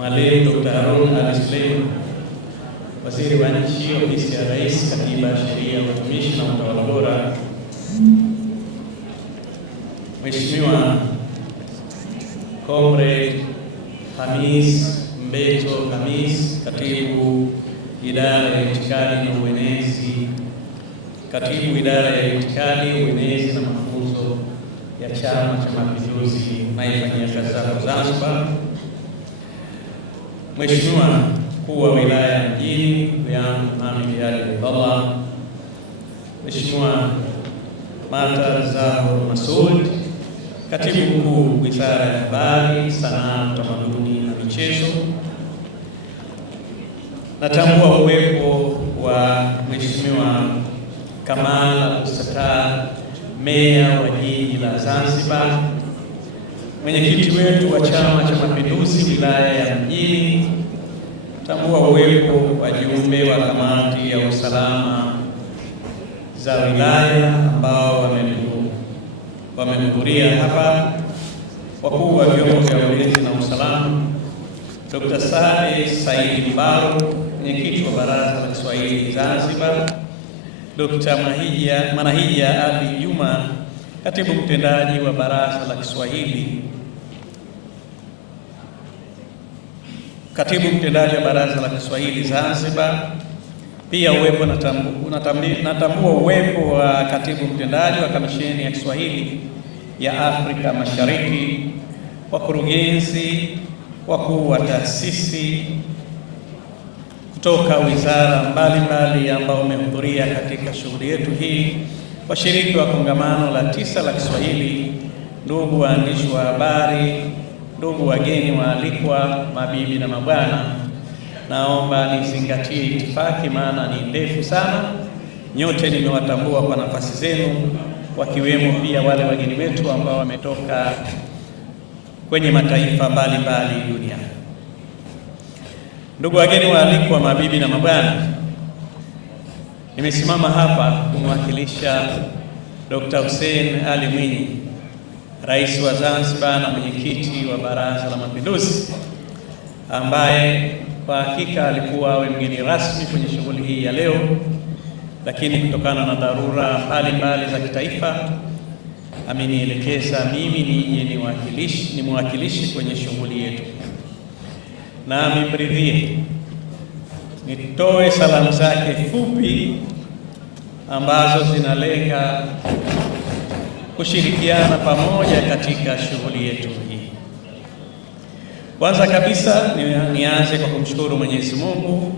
Mwalimu Dr. Harun Ali Suleiman, Waziri wa Nchi, Ofisi ya Rais, Katiba, Sheria, Utumishi na Utawala Bora, Mheshimiwa Comrade Hamis Mbeto Hamis, Katibu Idara ya Itikadi na Uenezi, Katibu Idara ya Itikadi, Uenezi na Mafunzo ya Chama cha Mapinduzi naifanyia kazi zako Zanzibar, Mheshimiwa Mkuu wa Wilaya ya Mjini Mohamed Ali Abdallah, Mheshimiwa Mata Zahor Masud, Katibu Mkuu Wizara ya Habari, Sanaa, Utamaduni na Michezo. Natambua uwepo wa Mheshimiwa Kamal Al-Sattar, Meya wa Jiji la Zanzibar, mwenyekiti wetu wa Chama cha Mapinduzi Wilaya ya Mjini. Tambua uwepo wa jumbe wa kamati ya usalama za wilaya ambao wamehudhuria hapa, wakuu wa vyombo vya ulinzi na usalama, Dr. Said Mbaro, mwenyekiti wa Baraza la Kiswahili Zanzibar, Dr. Manahija Ali Juma, katibu mtendaji wa Baraza la Kiswahili, katibu mtendaji wa Baraza la Kiswahili Zanzibar. Pia natambua uwepo wa katibu mtendaji wa Kamisheni ya Kiswahili ya Afrika Mashariki, wakurugenzi, wakuu wa taasisi kutoka wizara mbalimbali ambao wamehudhuria katika shughuli yetu hii, washiriki wa kongamano la 9 la Kiswahili, ndugu waandishi wa habari, ndugu wageni waalikwa, mabibi na mabwana. Naomba nizingatie itifaki, maana ni ndefu sana. Nyote nimewatambua kwa nafasi zenu, wakiwemo pia wale wageni wetu ambao wametoka kwenye mataifa mbalimbali duniani. Ndugu wageni waalikwa, mabibi na mabwana, nimesimama hapa kumwakilisha Dr. Hussein Ali Mwinyi, Rais wa Zanzibar na mwenyekiti wa Baraza la Mapinduzi, ambaye kwa hakika alikuwa awe mgeni rasmi kwenye shughuli hii ya leo, lakini kutokana na dharura mbalimbali za kitaifa amenielekeza mimi nije nimwakilishi kwenye shughuli yetu. Na mridhie nitoe salamu zake fupi ambazo zinalenga kushirikiana pamoja katika shughuli yetu hii. Kwanza kabisa nianze kwa kumshukuru Mwenyezi Mungu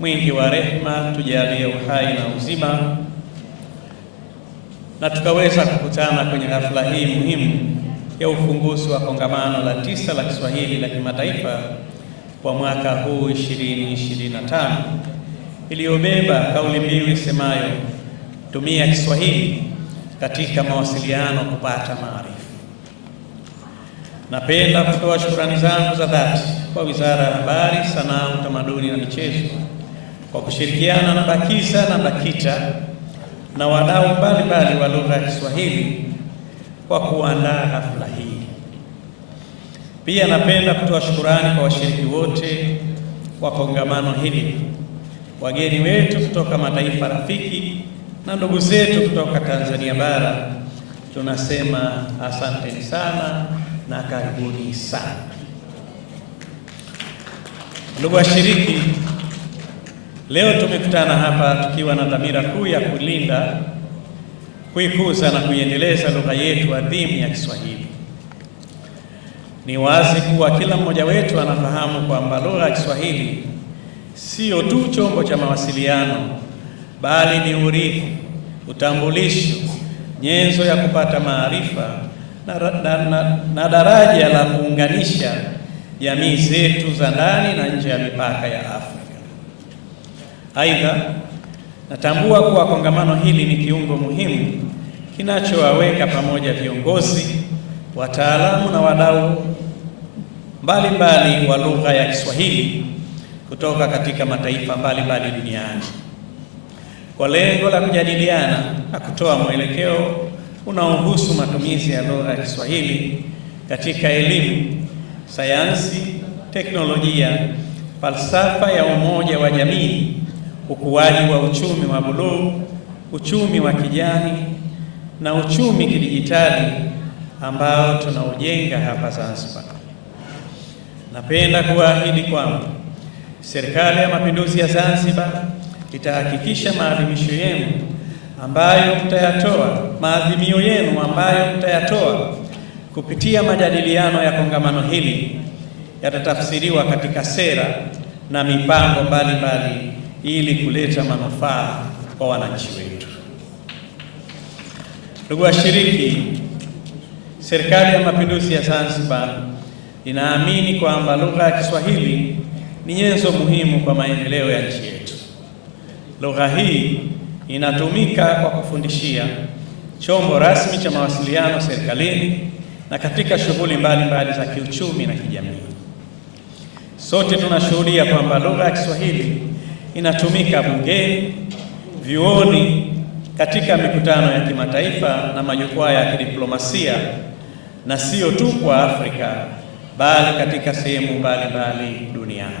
mwingi wa rehema, tujalie uhai na uzima na tukaweza kukutana kwenye hafla hii muhimu ya ufunguzi wa kongamano la 9 la Kiswahili la kimataifa kwa mwaka huu 2025, iliyobeba kauli mbiu isemayo tumia Kiswahili katika mawasiliano kupata maarifa. Napenda kutoa shukrani zangu za dhati kwa Wizara ya Habari, Sanaa, Utamaduni na Michezo kwa kushirikiana na BAKIZA na BAKITA na wadau mbalimbali wa lugha ya Kiswahili kwa kuandaa hafla hii. Pia napenda kutoa shukrani kwa washiriki wote wa kongamano hili, wageni wetu kutoka mataifa rafiki na ndugu zetu kutoka Tanzania bara. Tunasema asanteni sana na karibuni sana. Ndugu washiriki, leo tumekutana hapa tukiwa na dhamira kuu ya kulinda, kuikuza na kuiendeleza lugha yetu adhimu ya Kiswahili. Ni wazi kuwa kila mmoja wetu anafahamu kwamba lugha ya Kiswahili sio tu chombo cha mawasiliano, bali ni urithi, utambulisho, nyenzo ya kupata maarifa na daraja la kuunganisha jamii zetu za ndani na nje ya mipaka ya Afrika. Aidha, natambua kuwa kongamano hili ni kiungo muhimu kinachowaweka pamoja viongozi, wataalamu na wadau mbalimbali wa lugha ya Kiswahili kutoka katika mataifa mbalimbali duniani kwa lengo la kujadiliana na kutoa mwelekeo unaohusu matumizi ya lugha ya Kiswahili katika elimu, sayansi, teknolojia, falsafa ya umoja wa jamii, ukuaji wa uchumi wa buluu, uchumi wa kijani na uchumi kidijitali ambao tunaujenga hapa Zanzibar. Napenda kuahidi kwamba Serikali ya Mapinduzi ya Zanzibar itahakikisha maadhimio yenu ambayo mtayatoa kupitia majadiliano ya kongamano hili yatatafsiriwa katika sera na mipango mbalimbali ili kuleta manufaa kwa wananchi wetu. Ndugu washiriki, Serikali ya Mapinduzi ya Zanzibar inaamini kwamba lugha ya Kiswahili ni nyenzo muhimu kwa maendeleo ya nchi yetu. Lugha hii inatumika kwa kufundishia, chombo rasmi cha mawasiliano serikalini na katika shughuli mbalimbali za kiuchumi na kijamii. Sote tunashuhudia kwamba lugha ya Kiswahili inatumika bungeni, vyuoni, katika mikutano ya kimataifa na majukwaa ya kidiplomasia, na sio tu kwa Afrika bali katika sehemu mbalimbali duniani.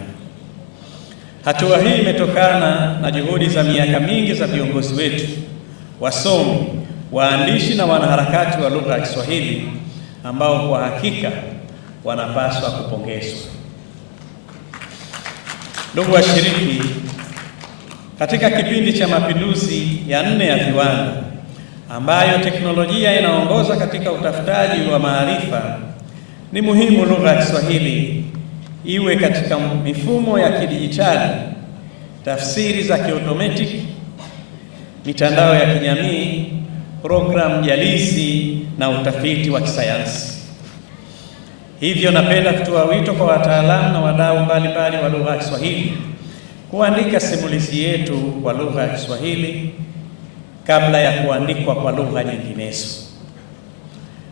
Hatua hii imetokana na juhudi za miaka mingi za viongozi wetu, wasomi, waandishi na wanaharakati wa lugha ya Kiswahili ambao kwa hakika wanapaswa kupongezwa. Ndugu washiriki, katika kipindi cha mapinduzi ya 4 ya viwanda ambayo teknolojia inaongoza katika utafutaji wa maarifa, ni muhimu lugha ya Kiswahili iwe katika mifumo ya kidijitali, tafsiri za kiotomatiki, mitandao ya kijamii, programu jalizi na utafiti wa kisayansi. Hivyo napenda kutoa wito kwa wataalamu na wadau mbalimbali wa lugha ya Kiswahili kuandika simulizi yetu kwa lugha ya Kiswahili kabla ya kuandikwa kwa lugha nyinginezo.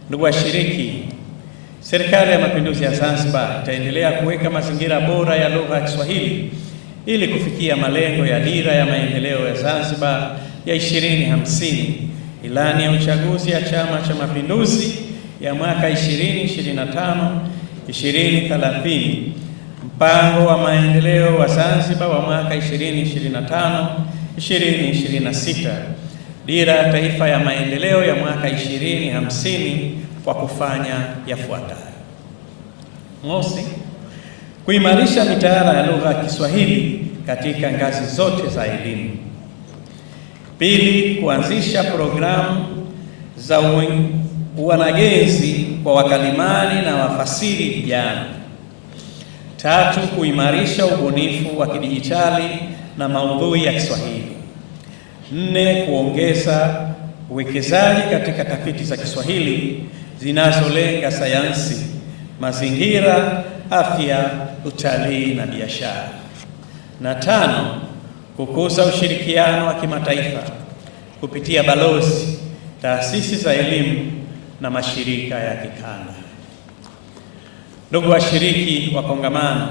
Ndugu washiriki, Serikali ya Mapinduzi ya Zanzibar itaendelea kuweka mazingira bora ya lugha ya Kiswahili ili kufikia malengo ya Dira ya Maendeleo ya Zanzibar ya 2050, Ilani ya Uchaguzi ya Chama cha Mapinduzi ya mwaka 2025-2030, Mpango wa Maendeleo wa Zanzibar wa mwaka 2025-2026, Dira ya Taifa ya Maendeleo ya mwaka 2050 kwa kufanya yafuatayo: mosi, kuimarisha mitaala ya lugha ya Kiswahili katika ngazi zote za elimu. Pili, kuanzisha programu za uanagenzi kwa wakalimani na wafasiri vijana. Tatu, kuimarisha ubunifu wa kidijitali na maudhui ya Kiswahili. 4, kuongeza uwekezaji katika tafiti za Kiswahili zinazolenga sayansi, mazingira, afya, utalii na biashara. Na 5, kukuza ushirikiano wa kimataifa kupitia balozi, taasisi za elimu na mashirika ya kikanda. Ndugu washiriki wa kongamano,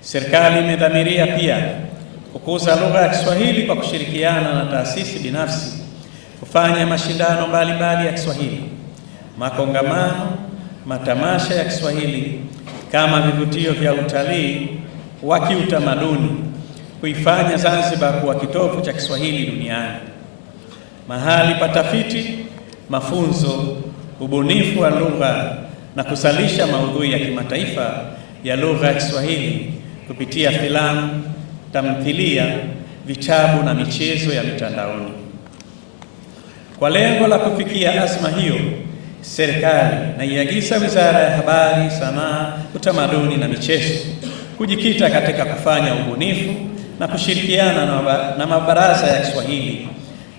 serikali imedhamiria pia kukuza lugha ya Kiswahili kwa kushirikiana na taasisi binafsi kufanya mashindano mbalimbali ya Kiswahili, makongamano, matamasha ya Kiswahili kama vivutio vya utalii wa kiutamaduni, kuifanya Zanzibar kuwa kitovu cha Kiswahili duniani, mahali pa tafiti, mafunzo, ubunifu wa lugha na kusalisha maudhui ya kimataifa ya lugha ya Kiswahili kupitia filamu, tamthilia, vitabu na michezo ya mitandaoni. Kwa lengo la kufikia azma hiyo, serikali inaiagiza Wizara ya Habari, Sanaa, Utamaduni na Michezo kujikita katika kufanya ubunifu na kushirikiana na mabaraza ya Kiswahili,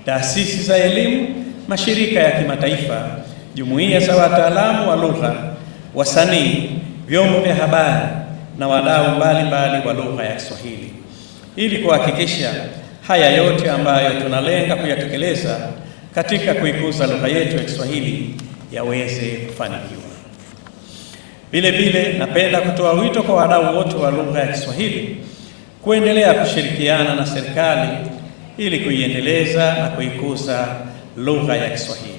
taasisi za elimu, mashirika ya kimataifa, jumuiya za wataalamu wa lugha, wasanii, vyombo vya habari na wadau mbalimbali wa lugha ya Kiswahili ili kuhakikisha haya yote ambayo tunalenga kuyatekeleza katika kuikuza lugha yetu ya Kiswahili yaweze kufanikiwa. Vile vile napenda kutoa wito kwa wadau wote wa lugha ya Kiswahili kuendelea kushirikiana na serikali ili kuiendeleza na kuikuza lugha ya Kiswahili.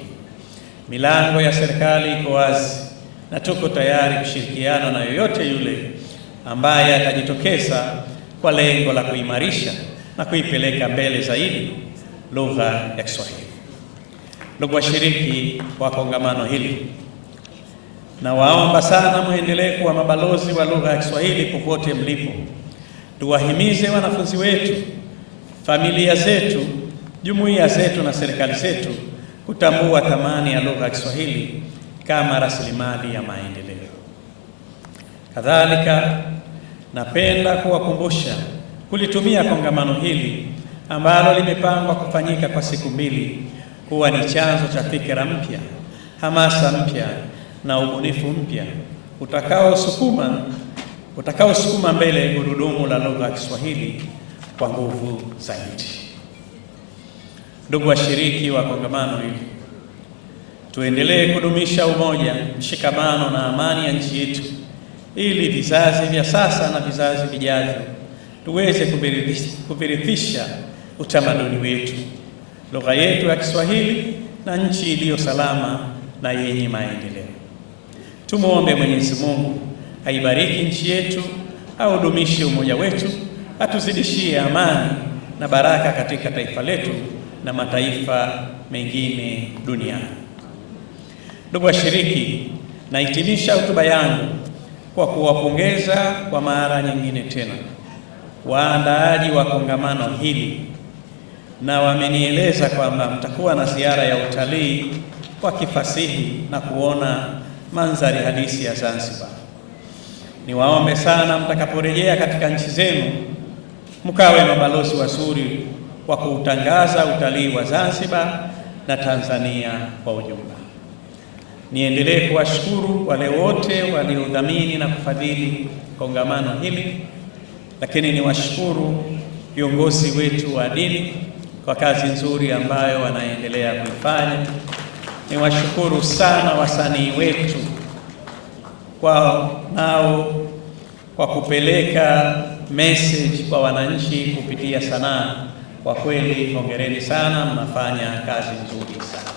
Milango ya serikali iko wazi na tuko tayari kushirikiana na yoyote yule ambaye atajitokeza kwa lengo la kuimarisha na kuipeleka mbele zaidi lugha ya Kiswahili. Ndugu washiriki wa kongamano hili, nawaomba sana muendelee kuwa mabalozi wa lugha ya Kiswahili popote mlipo. Tuwahimize wanafunzi wetu, familia zetu, jumuiya zetu na serikali zetu kutambua thamani ya lugha ya Kiswahili kama rasilimali ya maendeleo. Kadhalika, napenda kuwakumbusha kulitumia kongamano hili ambalo limepangwa kufanyika kwa siku 2 kuwa ni chanzo cha fikra mpya, hamasa mpya na ubunifu mpya utakaosukuma mbele gurudumu la lugha ya Kiswahili kwa nguvu zaidi. Ndugu washiriki wa kongamano hili, tuendelee kudumisha umoja, mshikamano na amani ya nchi yetu ili vizazi vya sasa na vizazi vijavyo tuweze kuvirithisha utamaduni wetu, lugha yetu ya Kiswahili na nchi iliyo salama na yenye maendeleo. Tumuombe Mwenyezi Mungu aibariki nchi yetu, audumishe umoja wetu, atuzidishie amani na baraka katika taifa letu na mataifa mengine duniani. Ndugu washiriki, nahitimisha hotuba yangu kwa kuwapongeza kwa mara nyingine tena waandaaji wa kongamano hili, na wamenieleza kwamba mtakuwa na ziara ya utalii wa kifasihi na kuona mandhari halisi ya Zanzibar. Niwaombe sana mtakaporejea katika nchi zenu mkawe mabalozi wazuri wa kuutangaza utalii wa Zanzibar na Tanzania kwa ujumla. Niendelee kuwashukuru wale wote waliodhamini na kufadhili kongamano hili, lakini niwashukuru viongozi wetu wa dini kwa kazi nzuri ambayo wanaendelea kuifanya. Niwashukuru sana wasanii wetu kwa kupeleka message kwa wananchi kupitia sanaa. Kwa kweli hongereni sana, mnafanya kazi nzuri sana.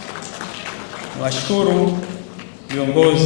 Niwashukuru viongozi